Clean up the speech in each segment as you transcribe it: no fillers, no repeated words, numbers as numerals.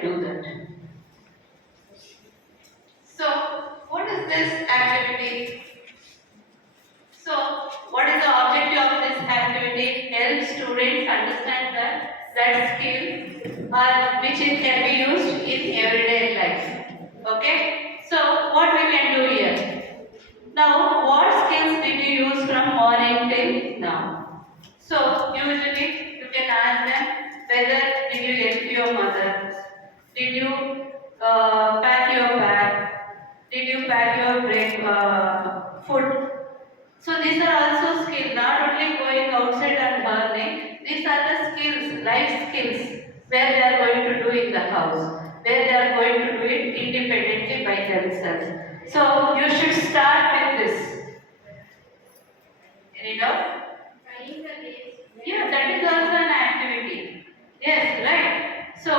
can do that. So, what is this activity? So, what is the objective of this activity? Help students understand that skill which can be used in everyday life. Okay? So, what we can do here? Now, what skills did you use from morning till now? So, usually you can ask them whether did you help your mother? Did you pack your bag? Did you pack your food? So these are also skills, not only going outside and learning. These are the skills, life skills, where they are going to do in the house, where they are going to do it independently by themselves. So you should start with this. Any doubt? Yeah, that is also an activity. Yes, right. So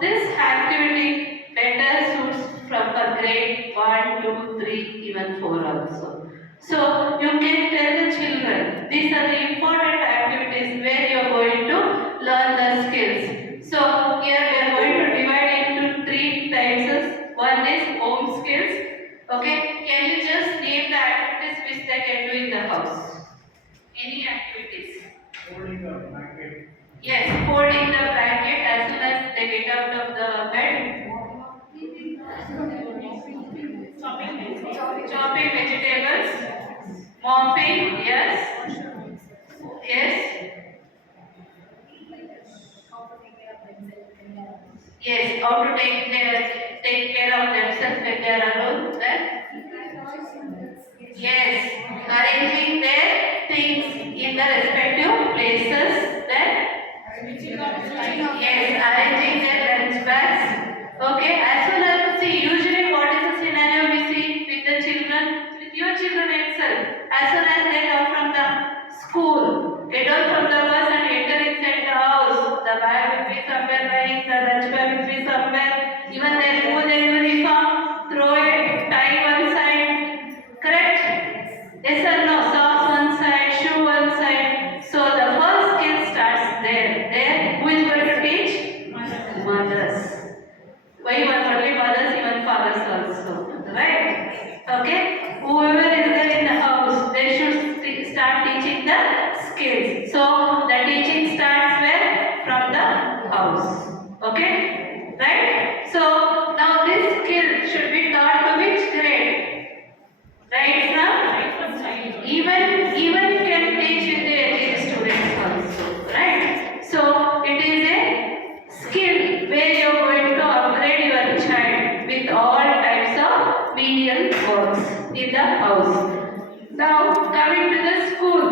this activity better suits for grade 1, 2, 3, even 4 also. So you can tell the children these are the important activities where you are going to learn the skills. So here we are going to divide into 3 types. One is home skills. Okay, can you just name the activities which they can do in the house? Any activities? Holding the blanket. Yes, folding the blanket as soon as they get out of the bed. Chopping vegetables. Mopping, yes. Yes. Yes, how to take care of themselves when they are alone. Yes, arranging their things in the respective places. Then yes, arranging their lunch bags. Okay, as soon as see, usually what is the scenario we see with the children, with your children itself. As soon as they come from the school, get out from the bus and enter inside the house, the bag will be somewhere lying, the lunch bag will be somewhere, even their school uniform, throw it, tie one side. Correct? Yes or no? Socks one side, shoe one side. So the first skill starts there. There, who is going to teach? Mothers. Why only mothers, even fathers also. Right? Okay? Whoever is there in the house, they should start teaching the skills. So the teaching starts where? From the house. Okay? Right? So now this skill should be taught to which grade? Right now? Even you can teach with the aged students also. Right? So it is a skill where you are going to upgrade your child with all types of menial works in the house. Now coming to the school.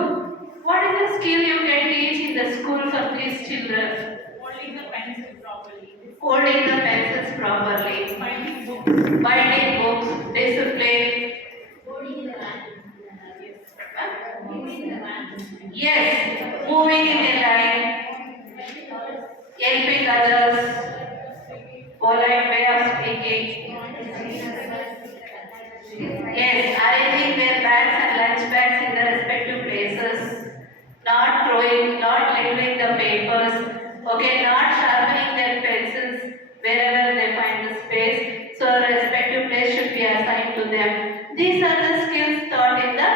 What is the skill you can teach in the school for these children? Holding the pencil properly. Holding the pencils properly. Binding books, discipline. Yes, moving in a line, helping others, polite way of speaking. Yes, arranging their bags and lunch bags in the respective places, not throwing, not littering the papers, okay, not sharpening their pencils wherever they find the space. So a respective place should be assigned to them. These are the skills taught in the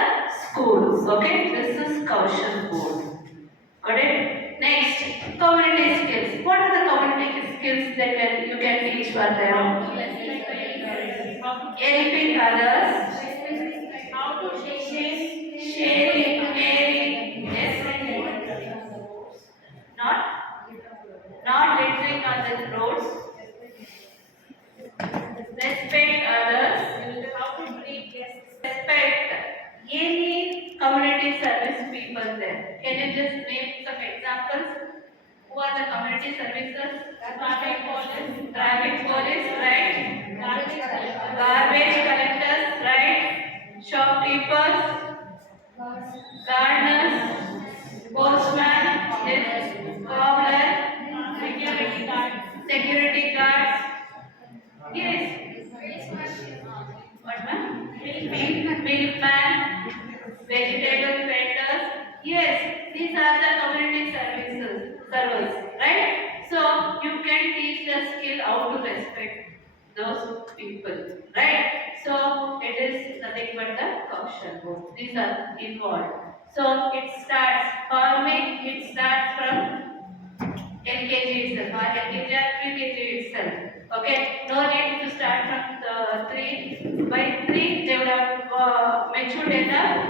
schools. Okay, this is Kaushal Bodh. Got it? Next, community skills. What are the community skills that you can teach for them? Helping others. How to Sharing, caring, yes. Not littering on the roads. Respect others. how to treat guests. Respect any community service people there. Can you just name some examples? Who are the community services? Traffic police, right? Garbage collectors, right? Shopkeepers, gardeners, postman, yes, cobbler, security guards, yes. What man? Milkman, vegetable vendors. Yes, these are the community services, servers, right? So you can teach the skill how to respect those people, right? So it is nothing but the Kaushal Bodh. These are involved. So it starts farming. It starts from LKG itself, or LKG or pre-KG itself. Okay, no need to start from the 3. By 3, they would have matured enough